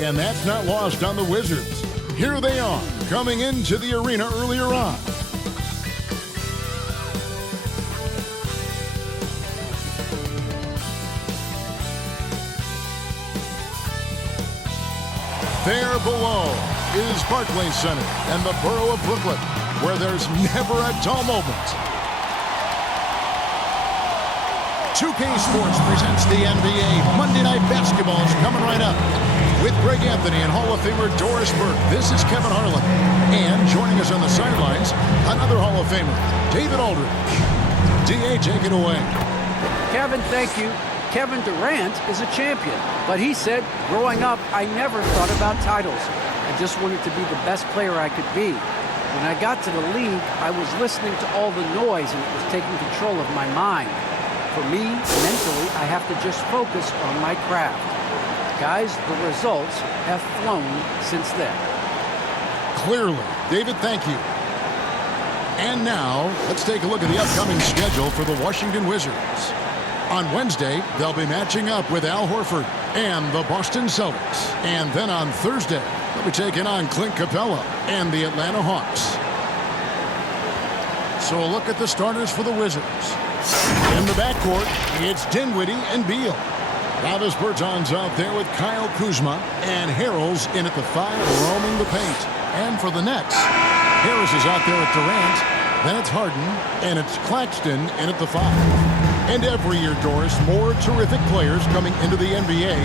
And that's not lost on the Wizards. Here they are, coming into the arena earlier on. There below is Barclays Center and the borough of Brooklyn, where there's never a dull moment. 2K Sports presents the NBA Monday Night Basketball is coming right up. With Greg Anthony and Hall of Famer Doris Burke, this is Kevin Harlan. And joining us on the sidelines, another Hall of Famer, David Aldridge. D.A., take it away. Kevin, thank you. Kevin Durant is a champion, but he said, growing up, I never thought about titles. I just wanted to be the best player I could be. When I got to the league, I was listening to all the noise and it was taking control of my mind. For me, mentally, I have to just focus on my craft. Guys, the results have flown since then. Clearly. David, thank you. And now, let's take a look at the upcoming schedule for the Washington Wizards. On Wednesday, they'll be matching up with Al Horford and the Boston Celtics. And then on Thursday, they'll be taking on Clint Capella and the Atlanta Hawks. So a look at the starters for the Wizards. In the backcourt, it's Dinwiddie and Beal. Travis Bertans out there with Kyle Kuzma, and Harrell's in at the 5, roaming the paint. And for the Nets, Harris is out there at Durant, then it's Harden, and it's Claxton in at the 5. And every year, Doris, more terrific players coming into the NBA.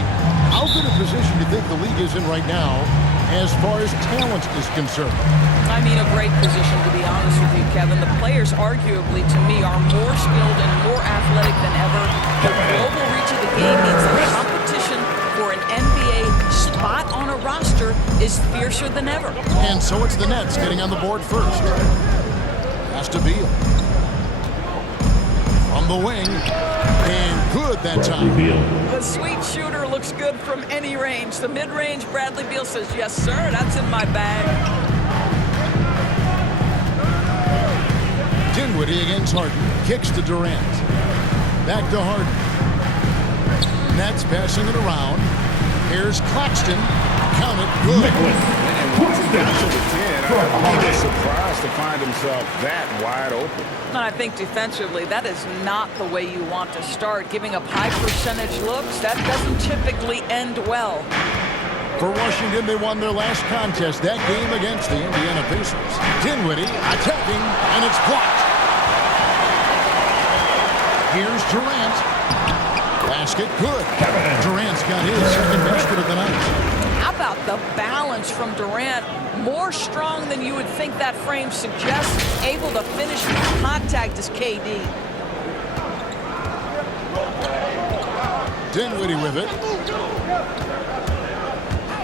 How good a position do you think the league is in right now as far as talent is concerned? I mean, a great position, to be honest with you, Kevin. The players, arguably, to me, are more skilled and more athletic than ever. The global reach of the game means the competition for an NBA spot on a roster is fiercer than ever. And so it's the Nets getting on the board first. Pass to Beal. From the wing, and good that time. The sweet shooter looks good from any range. The mid-range, Bradley Beal says, yes, sir, that's in my bag. Dinwiddie against Harden. Kicks to Durant. Back to Harden. Nets passing it around. Here's Claxton. Count it. Good. And once he got to the 10, he was surprised to find himself that wide open. And I think defensively, that is not the way you want to start. Giving up high percentage looks, that doesn't typically end well. For Washington, they won their last contest, that game against the Indiana Pacers. Dinwiddie attacking, and it's blocked. Here's Durant. Basket good. Durant's got his second basket of the night. How about the balance from Durant? More strong than you would think that frame suggests. Able to finish with contact is KD. Dinwiddie with it.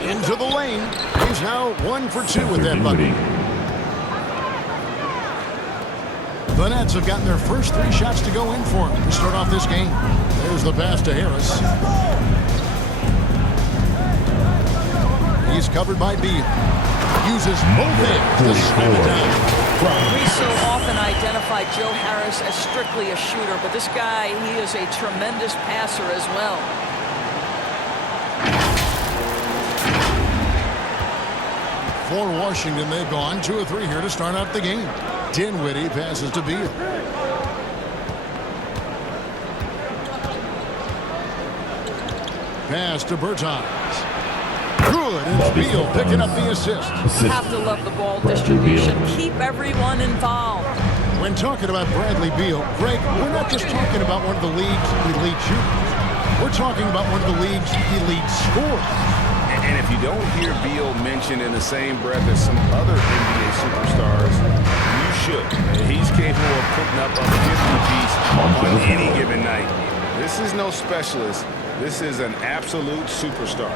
Into the lane. He's now 1 for 2 with that bucket. The Nets have gotten their first 3 shots to go in for him to start off this game. There's the pass to Harris. He's covered by Beal. Uses both hands to slam it down. We so often identify Joe Harris as strictly a shooter, but this guy, he is a tremendous passer as well. For Washington, they've gone 2 or 3 here to start out the game. Dinwiddie passes to Beal. Pass to Bertans. Good, and Beal picking up the assist. Have to love the ball distribution. Keep everyone involved. When talking about Bradley Beal, Greg, we're not just talking about one of the league's elite shooters. We're talking about one of the league's elite scorers. And if you don't hear Beal mentioned in the same breath as some other NBA superstars, you should. He's capable of putting up a 50-piece on any given night. This is no specialist. This is an absolute superstar.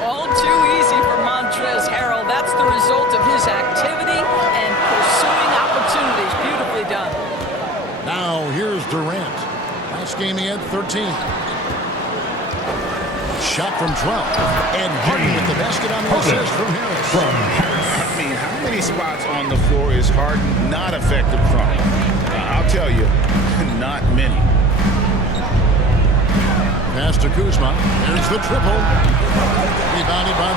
All too easy for Montrezl Harrell. That's the result of his activity and pursuing opportunities. Beautifully done. Now here's Durant. Last game he had 13. Shot from 12. And Harden with the basket on the assist from Harris. I mean, how many spots on the floor is Harden not effective from? I'll tell you, not many. Pass to Kuzma. There's the triple. Rebounded by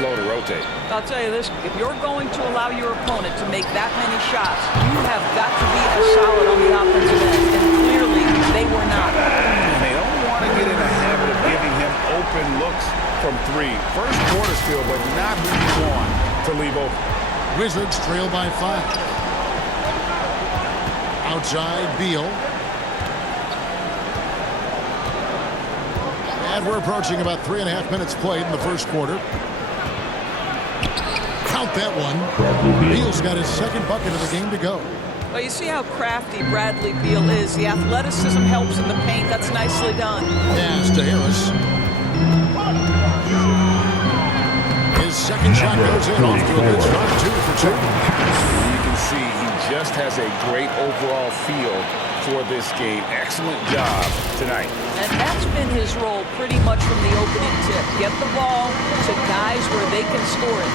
slow to rotate. I'll tell you this, if you're going to allow your opponent to make that many shots, you have got to be as solid on the offensive end, and clearly they were not. And they don't want to get in the habit of giving him open looks from three. First quarter still, but not who you want to leave open. Wizards trail by 5. Outside, Beal. And we're approaching about 3.5 minutes played in the first quarter. Count that one. Beal's got his second bucket of the game to go. Well, you see how crafty Bradley Beal is. The athleticism helps in the paint. That's nicely done. Pass to Harris. His second shot goes in off to a good start, 2 for 2. You can see he just has a great overall feel for this game. Excellent job tonight. And that's been his role pretty much from the opening tip. Get the ball to guys where they can score it.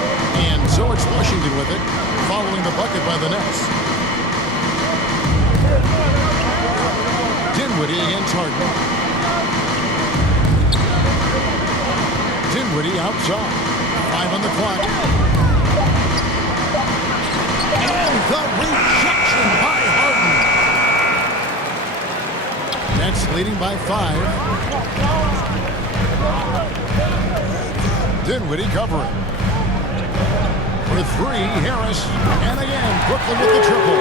And so it's Washington with it, following the bucket by the Nets. Dinwiddie against Harden. Dinwiddie outside. 5 on the clock. And the rejection by Harden. Nets leading by 5. Dinwiddie covering. For 3, Harris. And again, Brooklyn with the triple.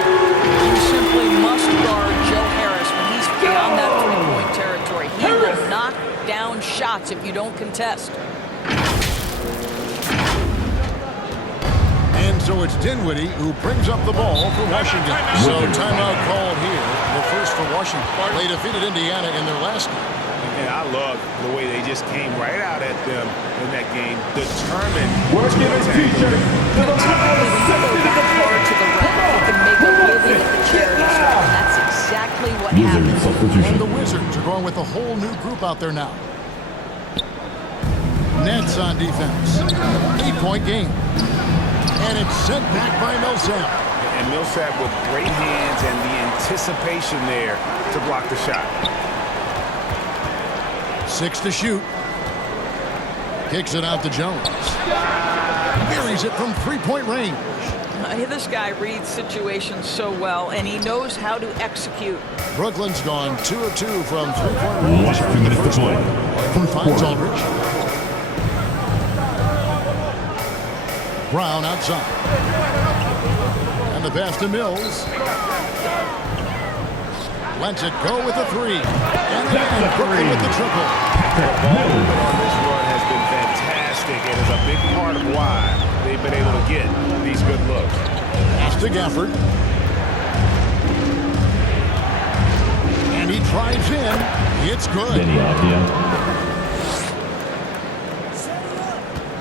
You simply must guard Joe Harris when he's beyond that three-point territory. He will knock down shots if you don't contest. And so it's Dinwiddie who brings up the ball for Washington. So timeout called here. The first for Washington. They defeated Indiana in their last game. And I love the way they just came right out at them in that game, determined. Typically, when you go that hard to the rack, you can make a living at the charity store. And that's exactly what happened. And the Wizards are going with a whole new group out there now. Nets on defense. 8-point game. And it's sent back by Millsap. And Millsap with great hands and the anticipation there to block the shot. 6 to shoot. Kicks it out to Jones. Buries it from 3-point range. This guy reads situations so well, and he knows how to execute. Brooklyn's gone 2 of 2 from 3-point range in the first one. Finds Aldridge. Brown outside. And the pass to Mills. Lets it go with a 3. And again, Brooklyn with the triple. This run has been fantastic and is a big part of why they've been able to get these good looks. Pass to Gafford. And he drives in. It's good.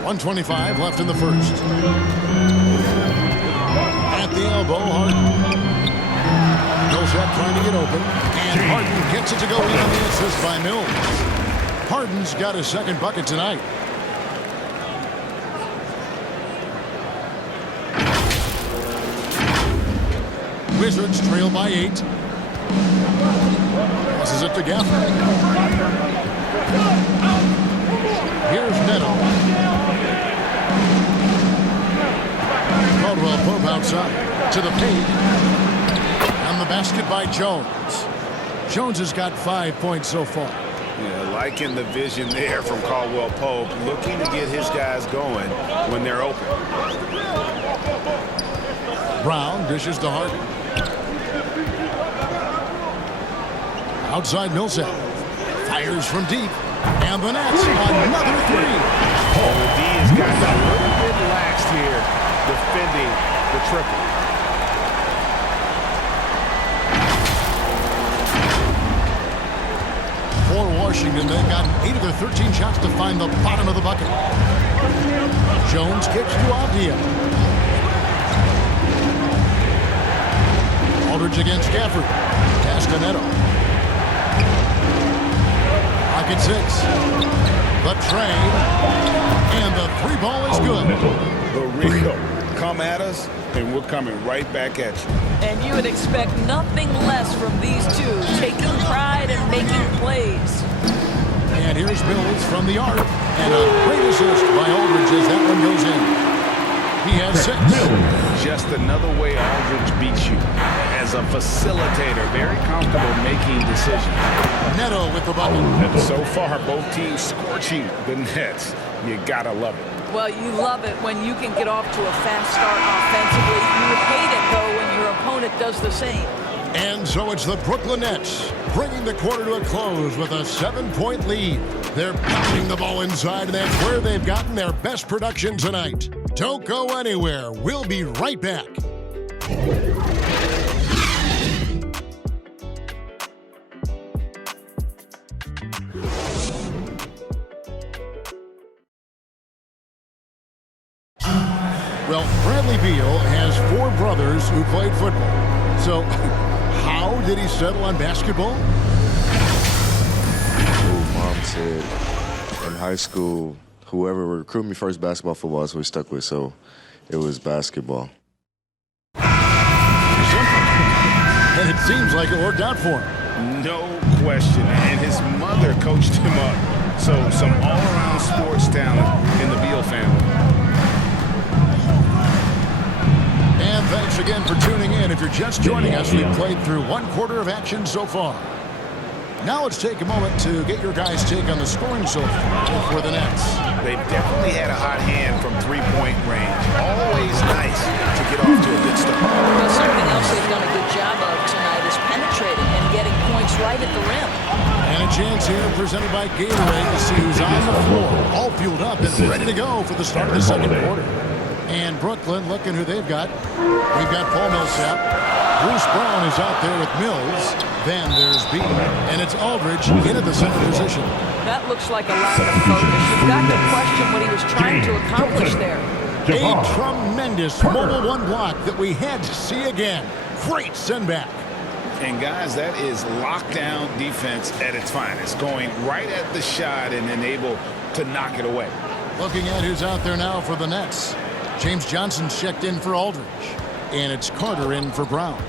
1:25 left in the first. At the elbow, Harden. Millsap trying to get open. And Harden gets it to go in on the assist by Mills. Harden's got his second bucket tonight. Wizards trail by 8. Passes it to Gafford. Here's Neto. Caldwell Pope outside to the paint. And the basket by Jones. Jones has got 5 points so far. Yeah, liking the vision there from Caldwell Pope, looking to get his guys going when they're open. Brown dishes to Harden. Outside Millsap. Fires from deep. And the Nets, another 3. The D has gotten a little bit laxed here defending the triple. For Washington, they've gotten 8 of their 13 shots to find the bottom of the bucket. Jones kicks to Avdia. Aldridge against Gafford. Castaneto. Pocket 6. The train. And the 3 ball is good. The real come at us, and we're coming right back at you. And you would expect nothing less from these two, taking pride and making plays. And here's Mills from the arc. And a great assist by Aldridge as that one goes in. He has 6. Just another way Aldridge beats you. As a facilitator, very comfortable making decisions. Neto with the bucket. So far, both teams scorching the Nets. You gotta love it. Well, you love it when you can get off to a fast start offensively. You hate it, though, when your opponent does the same. And so it's the Brooklyn Nets bringing the quarter to a close with a 7-point lead. They're pounding the ball inside, and that's where they've gotten their best production tonight. Don't go anywhere. We'll be right back. Well, Bradley Beal has 4 brothers who played football. So how did he settle on basketball? Mom said in high school, whoever recruited me first, basketball, football, that's what we stuck with. So it was basketball. And it seems like it worked out for him. No question. And his mother coached him up. So some all-around sports talent in the Beal family. And thanks again for tuning in. If you're just joining us, we've played through 1 quarter of action so far. Now let's take a moment to get your guys' take on the scoring so far for the Nets. They've definitely had a hot hand from three-point range. Always nice to get off to a good start. Well, something else they've done a good job of tonight is penetrating and getting points right at the rim. And a chance here presented by Gatorade to see who's on the floor. All fueled up and ready to go for the start of the second quarter. And Brooklyn, looking who they've got. We've got Paul Millsap. Bruce Brown is out there with Mills. Then there's Beal. And it's Aldridge in at the center position. That looks like a lack of focus. You've got to question what he was trying to accomplish there. A tremendous mobile 1 block that we had to see again. Great send back. And guys, that is lockdown defense at its finest. Going right at the shot and then able to knock it away. Looking at who's out there now for the Nets. James Johnson's checked in for Aldridge. And it's Carter in for Brown.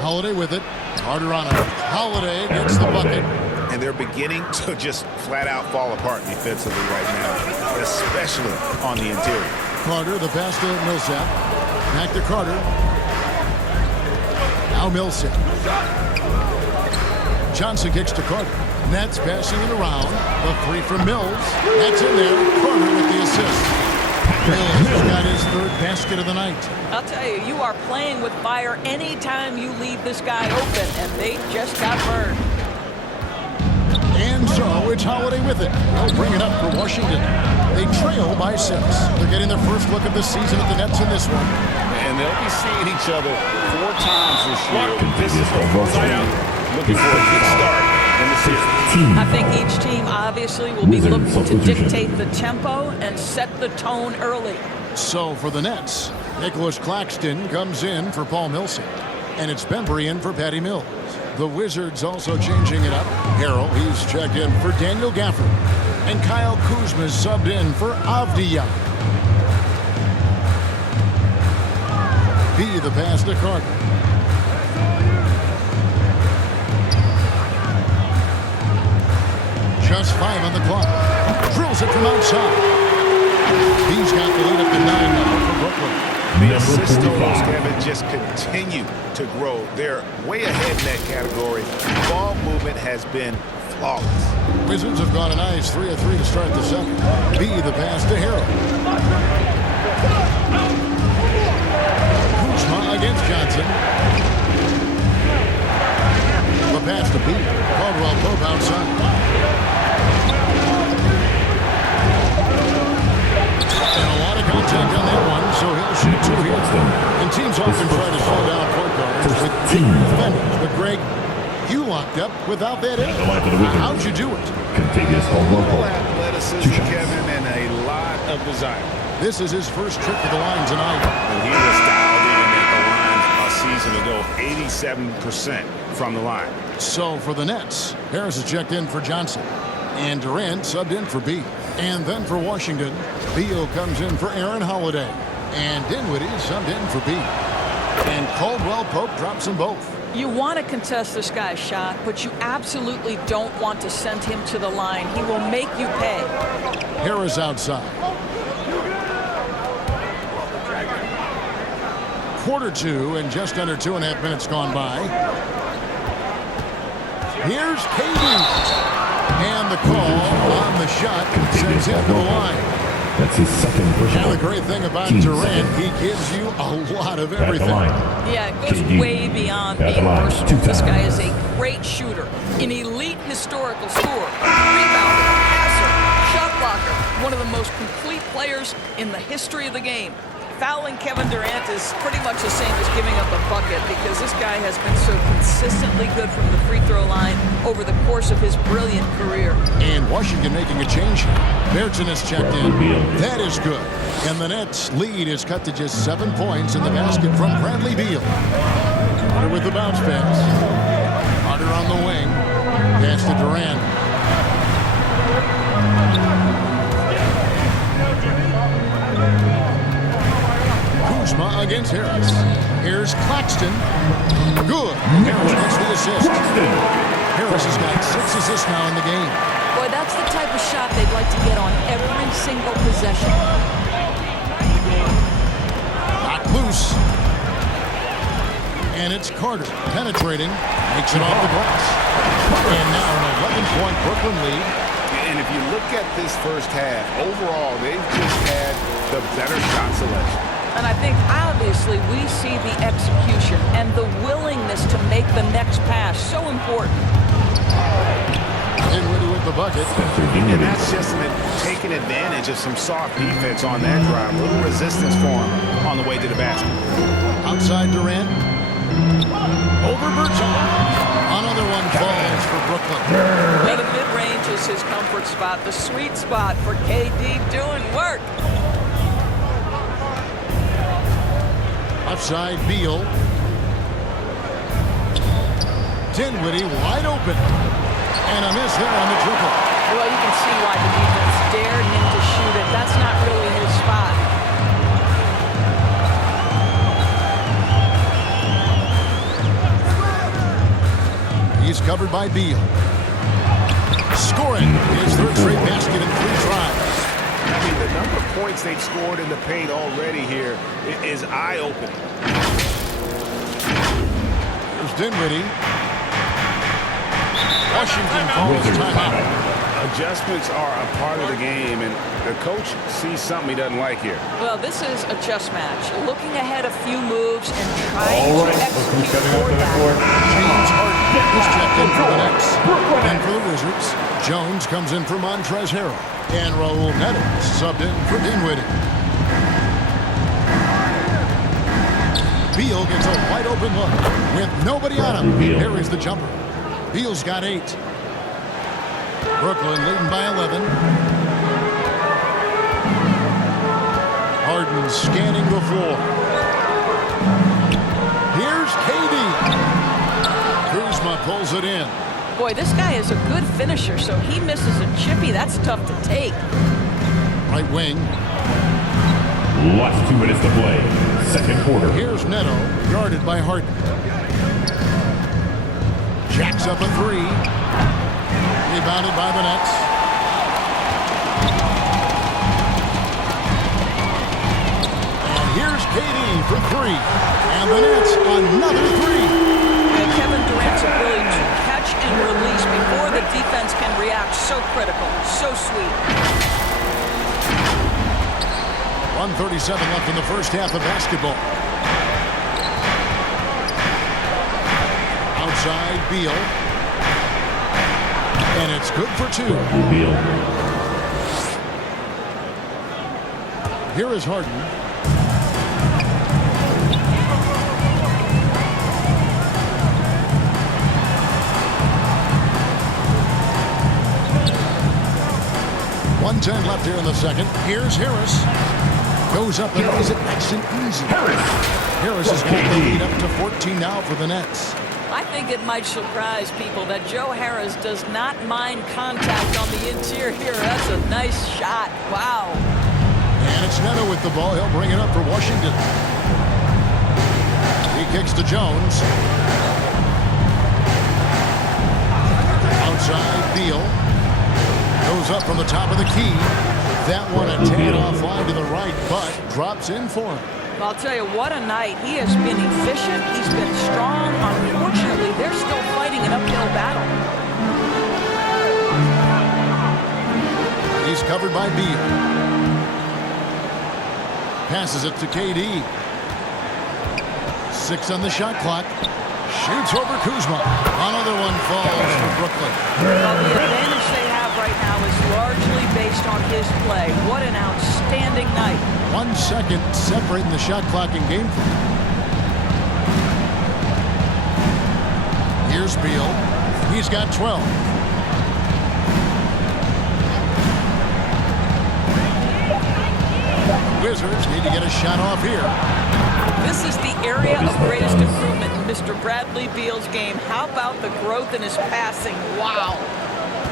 Holiday with it. Carter on it. Holiday gets the bucket. And they're beginning to just flat out fall apart defensively right now, especially on the interior. Carter, the pass to Millsap. Back to Carter. Now Millsap. Johnson kicks to Carter. Nets passing it around. The 3 from Mills. That's in there. Carter with the assist. Mills got his 3rd basket of the night. I'll tell you, you are playing with fire anytime you leave this guy open, and they just got burned. And so it's Holiday with it. They'll bring it up for Washington. They trail by 6. They're getting their first look of the season at the Nets in this one. And they'll be seeing each other 4 times this year. This is the first time looking for a good start in the season. I think each team obviously will be looking to dictate the tempo and set the tone early. So for the Nets, Nicholas Claxton comes in for Paul Millsap. And it's Bembry in for Patty Mills. The Wizards also changing it up. Harrell, he's checked in for Daniel Gafford. And Kyle Kuzma's subbed in for Avdija. B the pass to Carter. Just 5 on the clock. Drills it from outside. He's got the lead up to 9 now for Brooklyn. The assist totals, Kevin, just continue to grow. They're way ahead in that category. Ball movement has been flawless. Wizards have gone a nice 3 of 3 to start the second. B the pass to Harrell. Kuzma against Johnson. The pass to B. Caldwell Pope outside. And a lot of contact on that one, so he'll shoot 2 here. And teams often try to slow down point guards with deep defenders. But Greg, you locked up without that in. How'd you do it? Full athleticism, Kevin, and a lot of desire. This is his first trip to the line tonight. And he was dialed in at the line a season ago, 87% from the line. So for the Nets, Harris is checked in for Johnson. And Durant subbed in for B. And then for Washington, Beal comes in for Aaron Holiday. And Dinwiddie subbed in for B. And Caldwell Pope drops them both. You want to contest this guy's shot, but you absolutely don't want to send him to the line. He will make you pay. Harris outside. Quarter two and just under 2.5 minutes gone by. Here's KD. And the call on the shot sends him to the line. That's his second personal. And the great thing about Durant, he gives you a lot of everything. Yeah, it goes way beyond being versatile. This guy is a great shooter, an elite historical scorer, rebounder, passer, shot blocker, one of the most complete players in the history of the game. Fouling Kevin Durant is pretty much the same as giving up a bucket because this guy has been so consistently good from the free throw line over the course of his brilliant career. And Washington making a change here. Berton has checked in. That is good. And the Nets' lead is cut to just 7 points in the basket from Bradley Beal. Carter with the bounce pass. Carter on the wing. Pass to Durant. Kuzma against Harris. Here's Claxton. Good. Harris gets the assist. Harris has got 6 assists now in the game. Boy, that's the type of shot they'd like to get on every single possession. Knocked loose. And it's Carter penetrating. Makes it off the glass. And now an 11-point Brooklyn lead. And if you look at this first half, overall, they've just had the better shot selection. And I think, obviously, we see the execution and the willingness to make the next pass so important. Dinwiddie with the bucket. And that's just taking advantage of some soft defense on that drive. A little resistance for him on the way to the basket. Outside Durant. Over Berton. Another one falls for Brooklyn. Well, the mid-range is his comfort spot, the sweet spot for KD doing work. Outside Beal. Dinwiddie wide open. And a miss there on the triple. Well, you can see why the defense dared him to shoot it. That's not really his spot. He's covered by Beal. Scoring his third straight basket in 3 tries. I mean, the number of points they've scored in the paint already here is eye-opening. There's Dinwiddie. Washington calls timeout. Adjustments are a part of the game, and the coach sees something he doesn't like here. Well, this is a chess match. Looking ahead a few moves and trying to execute for that. James Harden is checked in for the Nets. And for the Wizards, Jones comes in for Montrezl Harrell. And Raul Neto subbed in for Dinwiddie. Beal gets a wide open look with nobody on him. He parries the jumper. Beal's got 8. Brooklyn leading by 11. Harden scanning the floor. Here's KD. Kuzma pulls it in. Boy, this guy is a good finisher, so he misses a chippy. That's tough to take. Right wing. Last 2 minutes to play. Second quarter. Here's Neto, guarded by Harden. Jacks up a 3. Rebounded by the Nets. And here's KD for 3. And the Nets another 3. And Kevin Durant's ability to catch and release before the defense can react, so critical, so sweet. 1:37 left in the first half of basketball. Outside Beal. And it's good for 2. Beal. Here is Harden. .110 left here in the second. Here's Harris. Goes up and lays it nice and easy. Harris has got the lead up to 14 now for the Nets. I think it might surprise people that Joe Harris does not mind contact on the interior. That's a nice shot. Wow. And it's Neto with the ball. He'll bring it up for Washington. He kicks to Jones. side, Beal. Goes up from the top of the key. That one a tad offline to the right, but drops in for him. I'll tell you, what a night. He has been efficient. He's been strong. Unfortunately, they're still fighting an uphill battle. He's covered by Beal. Passes it to KD. 6 on the shot clock. Shoots over Kuzma. Another one falls for Brooklyn. Well, the advantage they have right now is largely based on his play. What an outstanding night. 1 second separating the shot clock in game 3. Here's Beal. He's got 12. Wizards need to get a shot off here. This is the area of greatest improvement in Mr. Bradley Beal's game. How about the growth in his passing? Wow.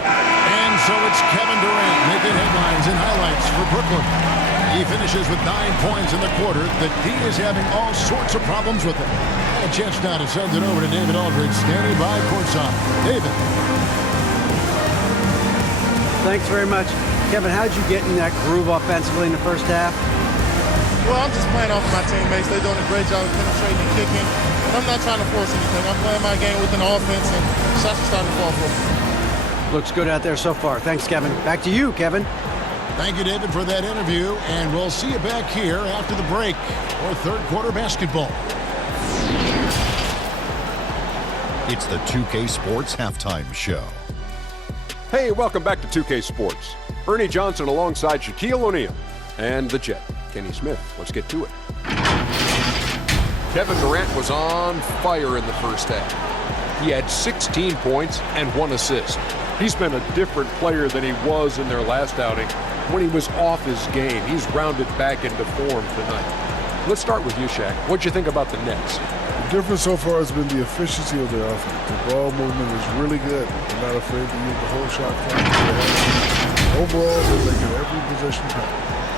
And so it's Kevin Durant making headlines and highlights for Brooklyn. He finishes with 9 points in the quarter. The D is having all sorts of problems with it. And a chance now to send it over to David Aldridge, standing by courtside. David. Thanks very much. Kevin, how'd you get in that groove offensively in the first half? Well, I'm just playing off my teammates. They're doing a great job of penetrating and kicking. And I'm not trying to force anything. I'm playing my game within the offense, and shots are starting to fall for me. Looks good out there so far. Thanks, Kevin. Back to you, Kevin. Thank you, David, for that interview. And we'll see you back here after the break for third quarter basketball. It's the 2K Sports Halftime Show. Hey, welcome back to 2K Sports. Ernie Johnson alongside Shaquille O'Neal and the Jet, Kenny Smith. Let's get to it. Kevin Durant was on fire in the first half. He had 16 points and 1 assist. He's been a different player than he was in their last outing when he was off his game. He's rounded back into form tonight. Let's start with you, Shaq. What'd you think about the Nets? The difference so far has been the efficiency of their offense. The ball movement is really good. They're not afraid to use the whole shot clock. Overall, they're making every possession count.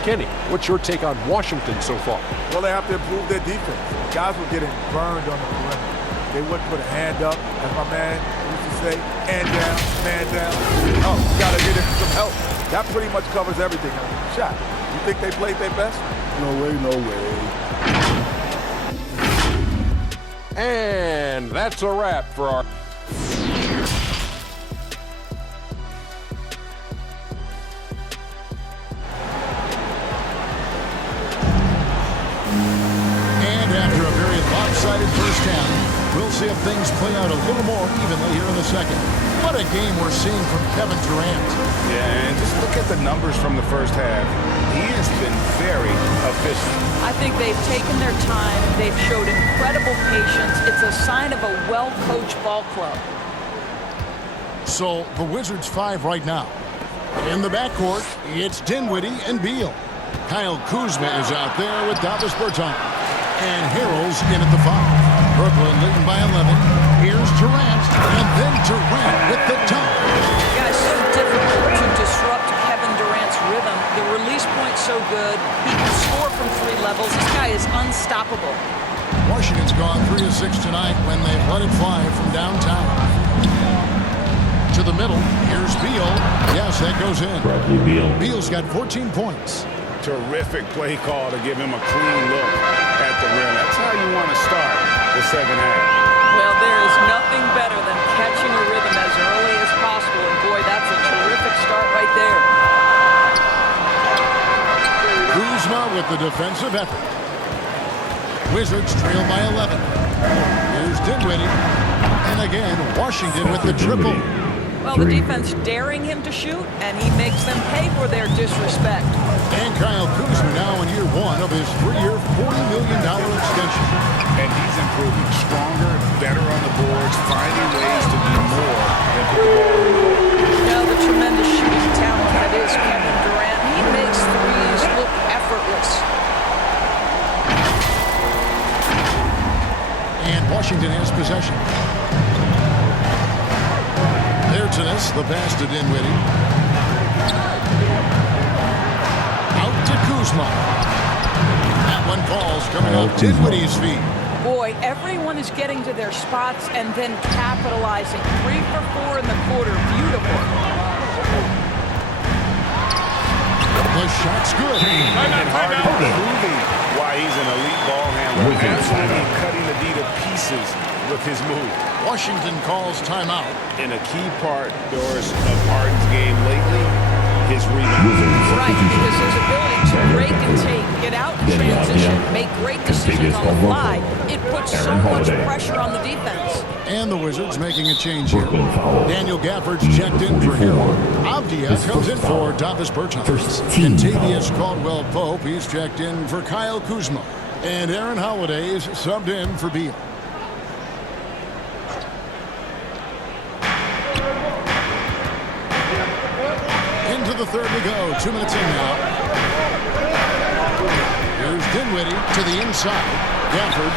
Kenny, what's your take on Washington so far? Well, they have to improve their defense. Guys were getting burned on the perimeter. They wouldn't put a hand up, as my man used to say, hand down, man down. Oh, gotta get him some help. That pretty much covers everything. Shot. You think they played their best? No way, no way. And that's a wrap for our... And after a very lopsided first half, we'll see if things play out a little more evenly here in the second. What a game we're seeing from Kevin Durant. Yeah, and just look at the numbers from the first half. He has been very efficient. I think they've taken their time. They've showed incredible patience. It's a sign of a well-coached ball club. So the Wizards 5 right now. In the backcourt, it's Dinwiddie and Beal. Kyle Kuzma is out there with Davis Bertans. And Harrell's in at the 5. Brooklyn leading by 11. Here's Durant, and then Durant with the dunk. Yeah, it's so difficult to disrupt Kevin Durant's rhythm. The release point's so good. He can score from 3 levels. This guy is unstoppable. Washington's gone 3 of 6 tonight when they've let it fly from downtown. To the middle, here's Beal. Yes, that goes in. Bradley Beal. Beal's got 14 points. Terrific play call to give him a clean look at the rim. That's how you want to start the second half. Well, there is nothing better than catching a rhythm as early as possible. And boy, that's a terrific start right there. Kuzma with the defensive effort. Wizards trail by 11. Here's Dinwiddie. And again, Washington with the triple. Well, the defense daring him to shoot, and he makes them pay for their disrespect. And Kyle Kuzma now in year 1 of his 3-year, $40 million extension. And he's improving stronger, better on the boards, finding ways to do more than put the ball in the goal. Now the tremendous shooting talent that is Kevin Durant. He makes threes look effortless. And Washington has possession. There's the pass to Dinwiddie. Out to Kuzma. That one falls coming off Dinwiddie's feet. boy, everyone is getting to their spots and then capitalizing. 3 for 4 in the quarter. Beautiful. The shot's good. And Harden proving why he's an elite ball handler. Absolutely cutting the D to pieces with his move. Washington calls timeout. And a key part, Doris, of Harden's game lately, his rebound. Right, because his ability to break and take, get out in transition, make great decisions on the fly, it puts so much pressure on the defense. And the Wizards making a change here. Daniel Gafford's checked in for Harold. Avdia comes in for Davis Bertans. Contavious Caldwell-Pope, he's checked in for Kyle Kuzma. And Aaron Holiday is subbed in for Beal. Into the third we go. 2 minutes in now. Here's Dinwiddie to the inside. Gafford.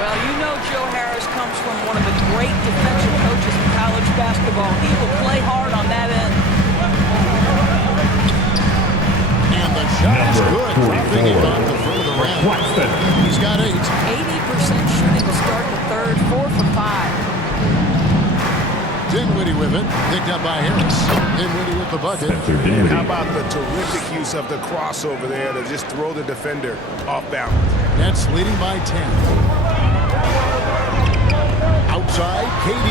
Well, you know Joe Harris comes from one of the great defensive coaches in college basketball. He will play hard on that end. And the shot is good. Dropping it off the front of the rim. He's got 8. 80% shooting to start the third. 4 for 5. Dinwiddie with it. Picked up by Harris. Dinwiddie with the bucket. And how about the terrific use of the crossover there to just throw the defender off balance? Nets leading by 10. Outside, KD.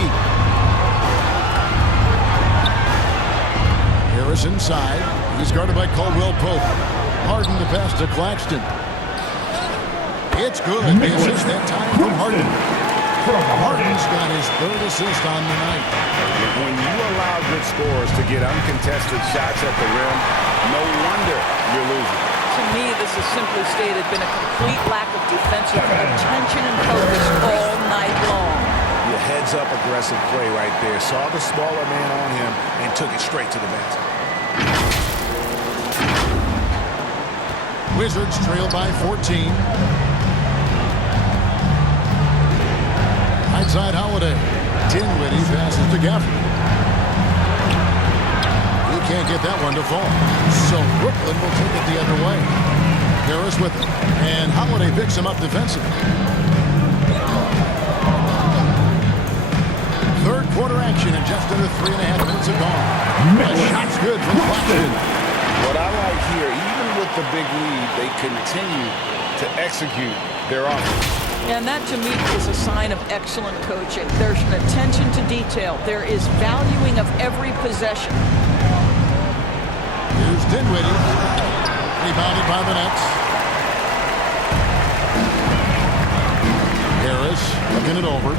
Harris inside. He's guarded by Caldwell-Pope. Harden the pass to Claxton. It's good. The assist that time from Harden. Harden's got his 3rd assist on the night. When you allow good scorers to get uncontested shots at the rim, no wonder you're losing. To me, this is simply stated been a complete lack of defensive attention and focus all night long. Your heads-up aggressive play right there. Saw the smaller man on him and took it straight to the basket. Wizards trail by 14. Outside Holiday. Dinwiddie passes to Gafford. He can't get that one to fall. So Brooklyn will take it the other way. Harris with it. And Holiday picks him up defensively. Third quarter action and just under 3.5 minutes are gone. The shot's good from Claxton. What I like here, even with the big lead, they continue to execute their offense. And that, to me, is a sign of excellent coaching. There's an attention to detail. There is valuing of every possession. Here's Dinwiddie. Rebounded by the Nets. Harris looking it over.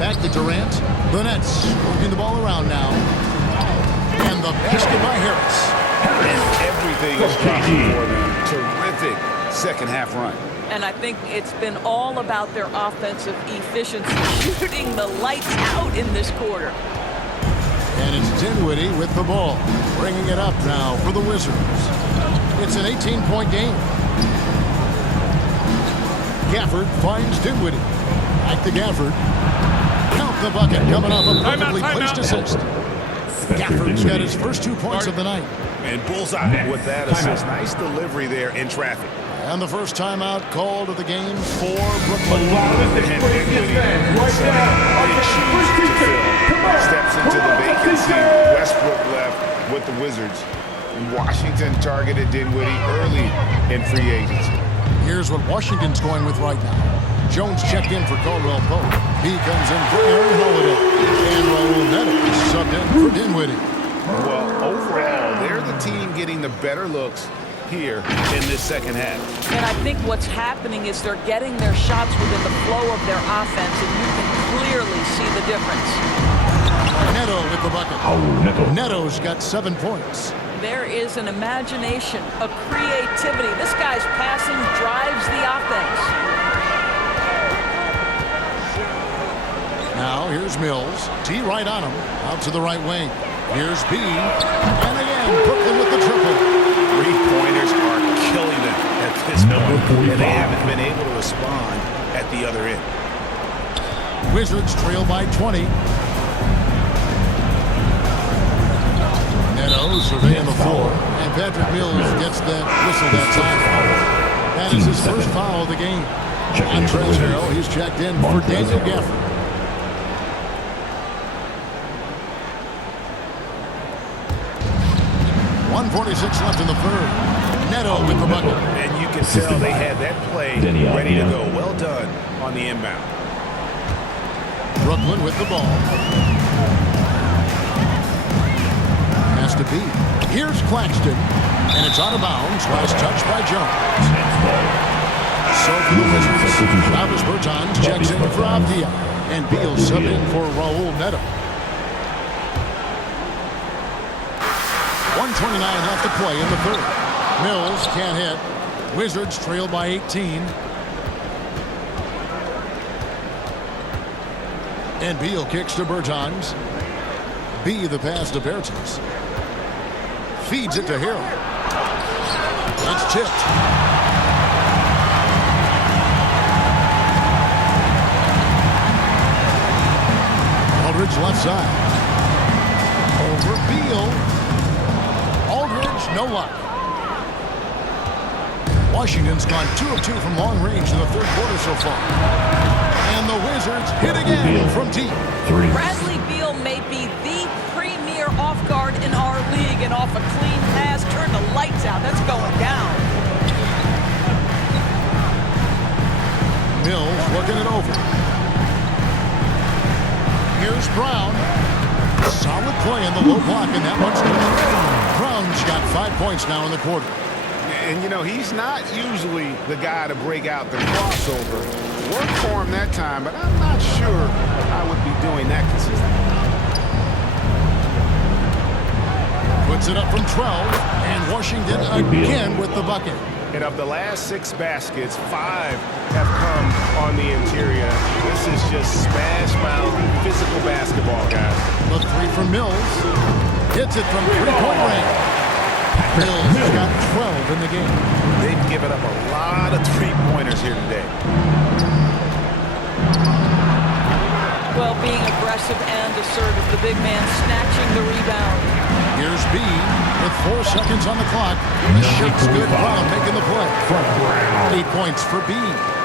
Back to Durant. The Nets working the ball around now. And the basket by Harris. And everything is dropping for them. Terrific second half run. And I think it's been all about their offensive efficiency, shooting the lights out in this quarter. And it's Dinwiddie with the ball, bringing it up now for the Wizards. It's an 18-point game. Gafford finds Dinwiddie. Back to Gafford. Count the bucket, coming off a perfectly placed assist. Gafford's got his first 2 points of the night. And bullseye with that assist. Nice delivery there in traffic. And the first timeout called of the game for Brooklyn. And Dinwiddie steps into the vacancy. Westbrook left with the Wizards. Washington targeted Dinwiddie early in free agency. Here's what Washington's going with right now. Jones checked in for Caldwell-Pope. He comes in for Aaron Holiday. And Raul Neto is subbed in for Dinwiddie. Well, overall, they're the team getting the better looks here in this second half. And I think what's happening is they're getting their shots within the flow of their offense, and you can clearly see the difference. Neto with the bucket. Neto's got 7 points. There is an imagination, a creativity. This guy's passing drives the offense. Now here's Mills. T right on him. Out to the right wing. Here's B. And again, Brooklyn with the triple. 3-pointers are killing them at this point. And they haven't been able to respond at the other end. Wizards trail by 20. Neto surveying the floor, and Patrick Mills gets that whistle that time. That is his first foul of the game. Montrezl Harrell, he's checked in for Daniel Gafford. .146 left in the third. Neto with the bucket. And you can tell they had that play ready to go. Well done on the inbound. Brooklyn with the ball. Has to be. Here's Claxton, and it's out of bounds. Last touch by Jones. So for the Wizards, Travis Bertans checks in for Avdia, and Beal sub in for Raul Neto. 1:29 left to play in the third. Mills can't hit. Wizards trail by 18. And Beal kicks to Bertans. B the pass to Bertans. Feeds it to Harrell. It's tipped. Aldridge left side. Over Beal. Aldridge, no luck. Washington's gone 2 of 2 from long range in the third quarter so far. And the Wizards hit again from deep. Bradley Beal may be the premier off guard in our league, and off a clean pass, turn the lights out. That's going down. Mills working it over. Here's Brown. Solid play in the low block, and that one's good. Brown's got 5 points now in the quarter. And, you know, he's not usually the guy to break out the crossover. Worked for him that time, but I'm not sure I would be doing that consistently. Puts it up from 12, and Washington again with the bucket. And of the last 6 baskets, 5 have come on the interior. This is just smash mouth physical basketball, guys. The three from Mills. Hits it from three-point range. Mills has got 12 in the game. They've given up a lot of three-pointers here today. Well, being aggressive and assertive, the big man snatching the rebound. Here's B with 4 seconds on the clock. The shot's good. Brown making the play. 8 points for B.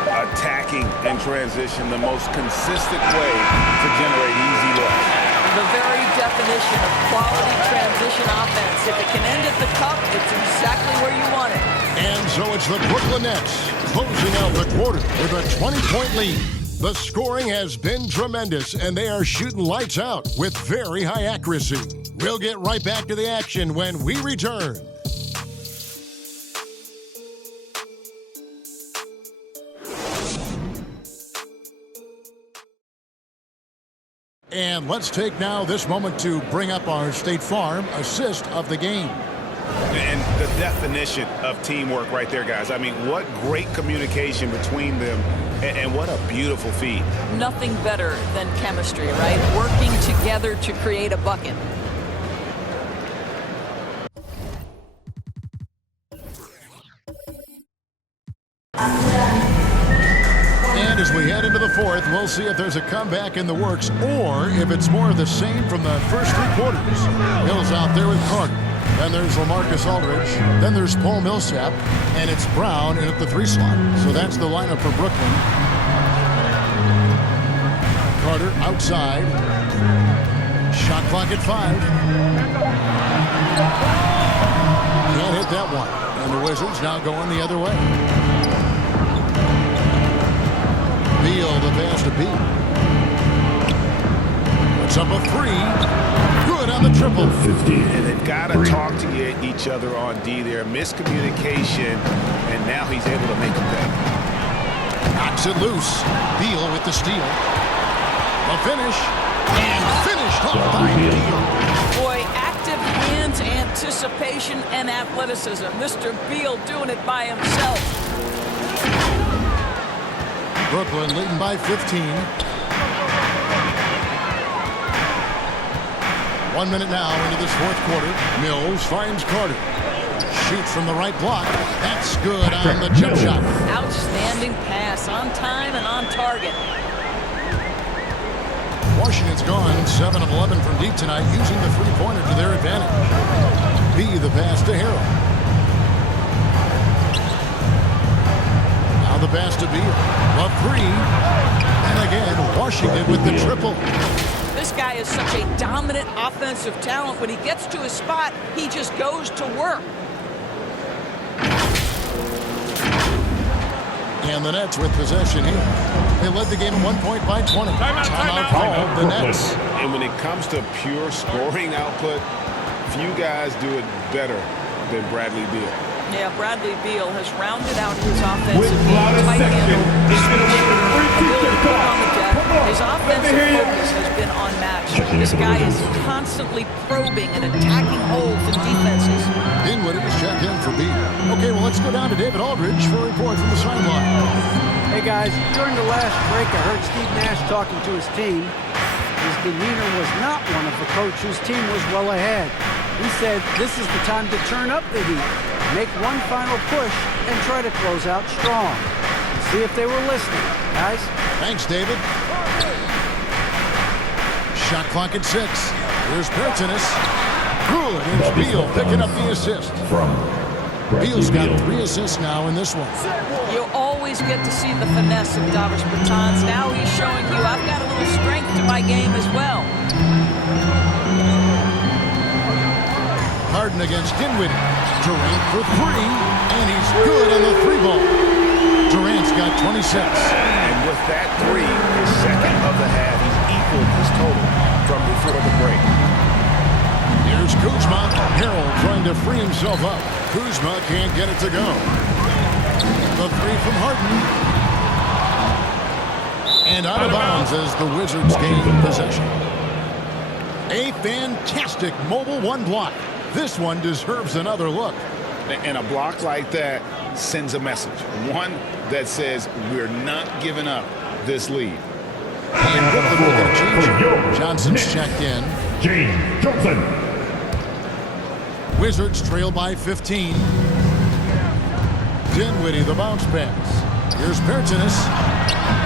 Attacking in transition, the most consistent way to generate easy looks. The very definition of quality transition offense. If it can end at the cup, it's exactly where you want it. And so it's the Brooklyn Nets closing out the quarter with a 20-point lead. The scoring has been tremendous, and they are shooting lights out with very high accuracy. We'll get right back to the action when we return. And let's take now this moment to bring up our State Farm assist of the game. And the definition of teamwork right there, guys. I mean, what great communication between them, and what a beautiful feed. Nothing better than chemistry, right? Working together to create a bucket. And as we head into the fourth, we'll see if there's a comeback in the works or if it's more of the same from the first 3 quarters. Hill's out there with Carter. Then there's LaMarcus Aldridge. Then there's Paul Millsap. And it's Brown in at the 3 slot. So that's the lineup for Brooklyn. Carter outside. Shot clock at 5. Can't hit that one. And the Wizards now going the other way. Beal the pass to B. Puts up a 3. Good on the triple. 50. And they've got to talk to each other on D there. Miscommunication, and now he's able to make a pay. Knocks it loose. Beal with the steal. The finish. And finished off by Beal. Boy, active hands, anticipation, and athleticism. Mr. Beal doing it by himself. Brooklyn leading by 15. 1 minute now into this fourth quarter. Mills finds Carter. Shoots from the right block. That's good on the jump shot. Outstanding pass, on time and on target. Washington's gone 7 of 11 from deep tonight, using the three-pointer to their advantage. B, the pass to Harrell. Now the pass to Beal. A three. And again, Washington with the triple. This guy is such a dominant offensive talent. When he gets to his spot, he just goes to work. And the Nets with possession here. They led the game at 1 point by 20. Timeout called the Nets. And when it comes to pure scoring output, few guys do it better than Bradley Beal. Yeah, Bradley Beal has rounded out his offensive game. Tight handle, ability to put on the deck. His offensive focus has been unmatched. This guy is constantly probing and attacking holes in defenses. Dinwiddie is checked in for Beal. Okay, well, let's go down to David Aldridge for a report from the sideline. Hey, guys, during the last break, I heard Steve Nash talking to his team. His demeanor was not one of a coach whose team was well ahead. He said this is the time to turn up the heat, make one final push, and try to close out strong. See if they were listening, guys. Thanks, David. Shot clock at 6. Here's Bertanis. Good. Here's Beal picking up the assist. Beal's got 3 assists now in this one. You always get to see the finesse of Davis Bertans. Now he's showing you I've got a little strength to my game as well. Harden against Dinwiddie. Durant for 3, and he's good on the 3-ball. Durant's got 26. And with that 3, his second of the half, he's equaled his total from before the break. Here's Kuzma. Harrell trying to free himself up. Kuzma can't get it to go. The 3 from Harden. And out of bounds as the Wizards gain possession. A fantastic mobile 1 block. This one deserves another look. And a block like that sends a message. One that says we're not giving up this lead. And Brooklyn will get a change. Johnson's checked in. James Johnson. Wizards trail by 15. Dinwiddie, the bounce pass. Here's Bertanis.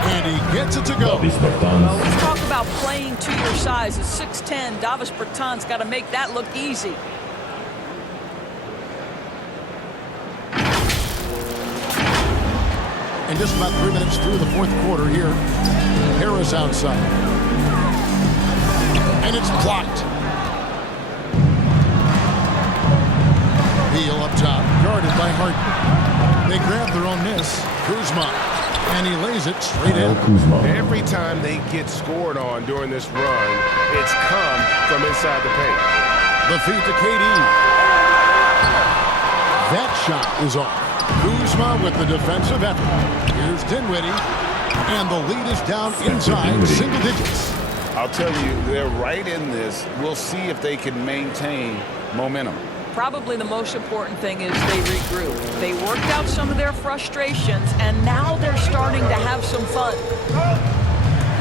And he gets it to go. Well, let's talk about playing to your size. At 6'10", Davis Bertans got to make that look easy. And just about 3 minutes through the 4th quarter here. Harris outside. And it's blocked. Beal up top, guarded by Harden. They grab their own miss. Kuzma. And he lays it straight in. Every time they get scored on during this run, it's come from inside the paint. The feed to KD. That shot is off. Kuzma with the defensive effort. Here's Dinwiddie. And the lead is down inside single digits. I'll tell you, they're right in this. We'll see if they can maintain momentum. Probably the most important thing is they regroup. They worked out some of their frustrations, and now they're starting to have some fun.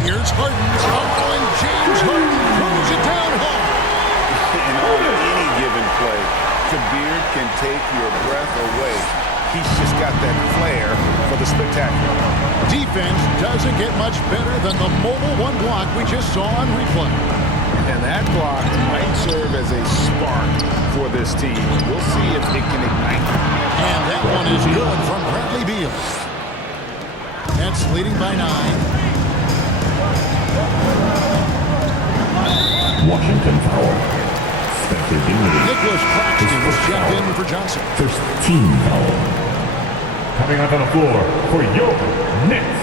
Here's Harden. Oh, and James Harden throws it down home. And on any given play, Kabir can take your breath away. He's just got that flair for the spectacular. Defense doesn't get much better than the mobile 1 block we just saw on replay. And that block might serve as a spark for this team. We'll see if it can ignite. And that one is good from Bradley Beal. Nets leading by 9. Washington foul. Spencer Dinwiddie. Nicholas Claxton was checked in for Johnson. First team foul. Coming out on the floor for your Nets,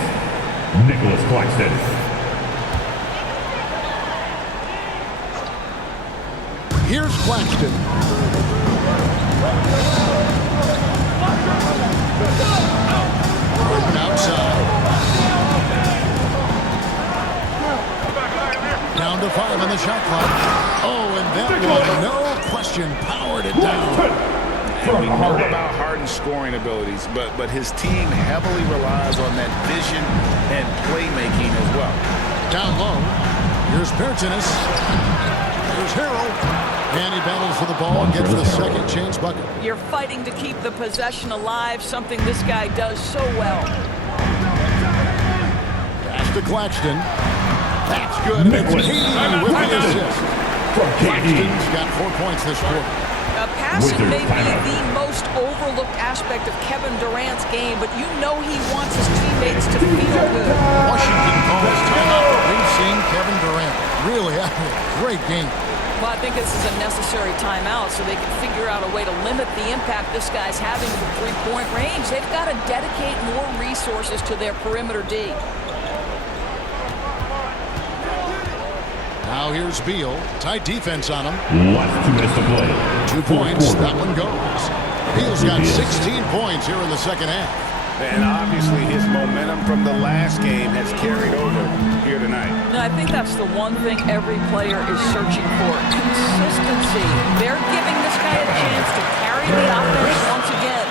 Nicholas Claxton. Here's Claxton. Harden outside. Down to 5 on the shot clock. Oh, and that one, no question, powered it down. And we know about Harden's scoring abilities, but his team heavily relies on that vision and playmaking as well. Down low. Here's Bertanis. Here's Harrell. And he battles for the ball and gets the second chance bucket. You're fighting to keep the possession alive, something this guy does so well. Pass to Claxton. That's good. And it's KD with the assist. Claxton's got 4 points this quarter. Passing may be the most overlooked aspect of Kevin Durant's game, but you know he wants his teammates to feel good. Washington calls timeout. We've seen Kevin Durant really having a great game. Well, I think this is a necessary timeout so they can figure out a way to limit the impact this guy's having with three-point range. They've got to dedicate more resources to their perimeter D. Now here's Beal. Tight defense on him. Last 2 minutes to play. 2 points. That one goes. Beal's got 16 points here in the second half. And obviously his momentum from the last game has carried over here tonight. No, I think that's the one thing every player is searching for. Consistency. They're giving this guy a chance to carry the offense once again.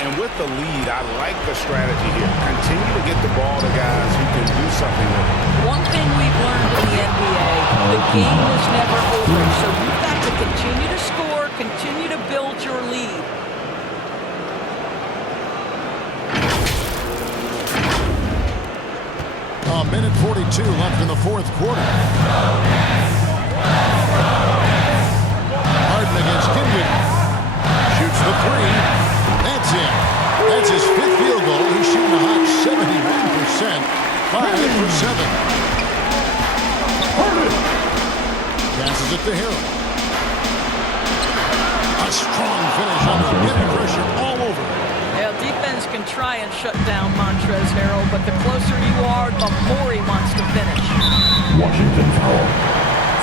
And with the lead, I like the strategy here. Continue to get the ball to guys who can do something with it. One thing we've learned in the NBA, the game is never over. So you've got to continue to score, continue to build your lead. A minute 42 left in the fourth quarter. Harden against Dinwiddie. Shoots the three. That's it. That's his 5th field goal. He's shooting a hot 71%. 5 for 7. Passes it to Harrell. A strong finish under getting pressure all over. Yeah, defense can try and shut down Montrezl Harrell, but the closer you are, the more he wants to finish. Washington foul.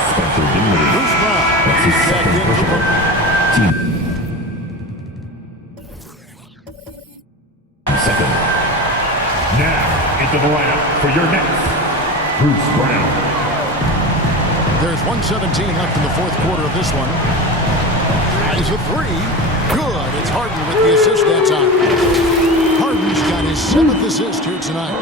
Spencer Dinwiddie. Bruce Brown. That's his second personal. Team. Second. Now, into the lineup for your next, Bruce Brown. There's 1:17 left in the fourth quarter of this one. Tries a three. Good. It's Harden with the assist that time. Harden's got his 7th assist here tonight.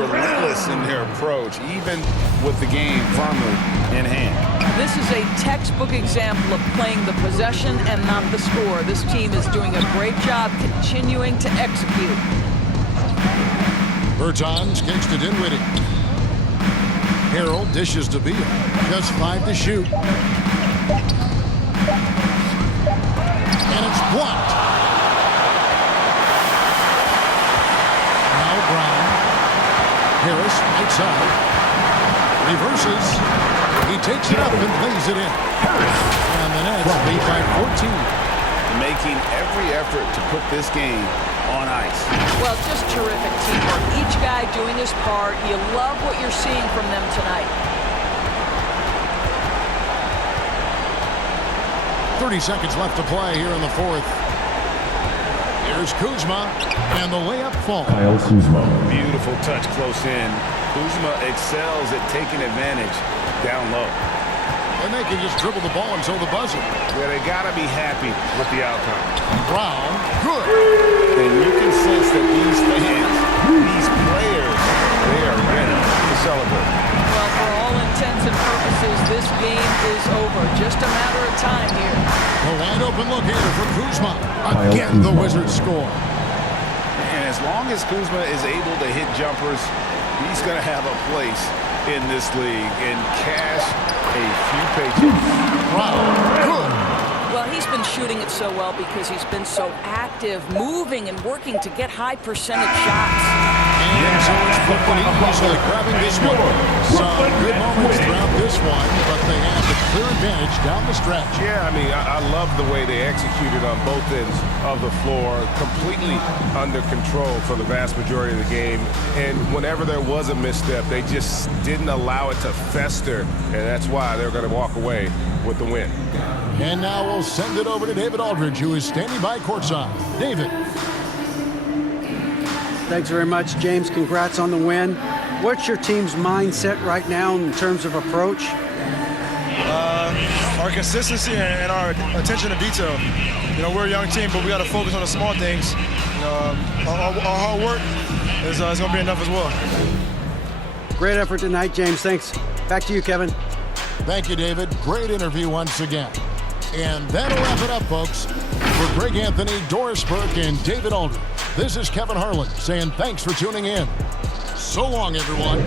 Relentless in their approach, even with the game firmly in hand. This is a textbook example of playing the possession and not the score. This team is doing a great job continuing to execute. Bertans kicks to Dinwiddie. Harrell dishes to Beal. Just 5 to shoot. And it's blocked. Now Brown. Harris, right side. Reverses. He takes it up and lays it in. And the Nets lead by 14. Making every effort to put this game on ice. Well, just terrific teamwork. Each guy doing his part. You love what you're seeing from them tonight. 30 seconds left to play here in the fourth. Here's Kuzma, and the layup falls. Kyle Kuzma. Beautiful touch close in. Kuzma excels at taking advantage down low. And they can just dribble the ball until the buzzer. Yeah, they got to be happy with the outcome. Brown, good. And you can sense that these fans, these players, they are ready to celebrate. Well, for all intents and purposes, this game is over. Just a matter of time here. A wide open look here for Kuzma. Again, the Wizards score. And as long as Kuzma is able to hit jumpers, he's going to have a place in this league and cash a few paychecks. Wow, good. Well, he's been shooting it so well because he's been so active, moving and working to get high percentage shots. And so it's Brooklyn easily grabbing this one. Some good moments throughout this one, but they have the clear advantage down the stretch. Yeah, I mean, I love the way they executed on both ends of the floor, completely under control for the vast majority of the game. And whenever there was a misstep, they just didn't allow it to fester, and that's why they're going to walk away with the win. And now we'll send it over to David Aldridge, who is standing by courtside. David. Thanks very much, James. Congrats on the win. What's your team's mindset right now in terms of approach? Our consistency and our attention to detail. You know, we're a young team, but we got to focus on the small things. Our hard work is going to be enough as well. Great effort tonight, James. Thanks. Back to you, Kevin. Thank you, David. Great interview once again. And that'll wrap it up, folks. For Greg Anthony, Doris Burke, and David Aldridge, this is Kevin Harlan saying thanks for tuning in. So long, everyone.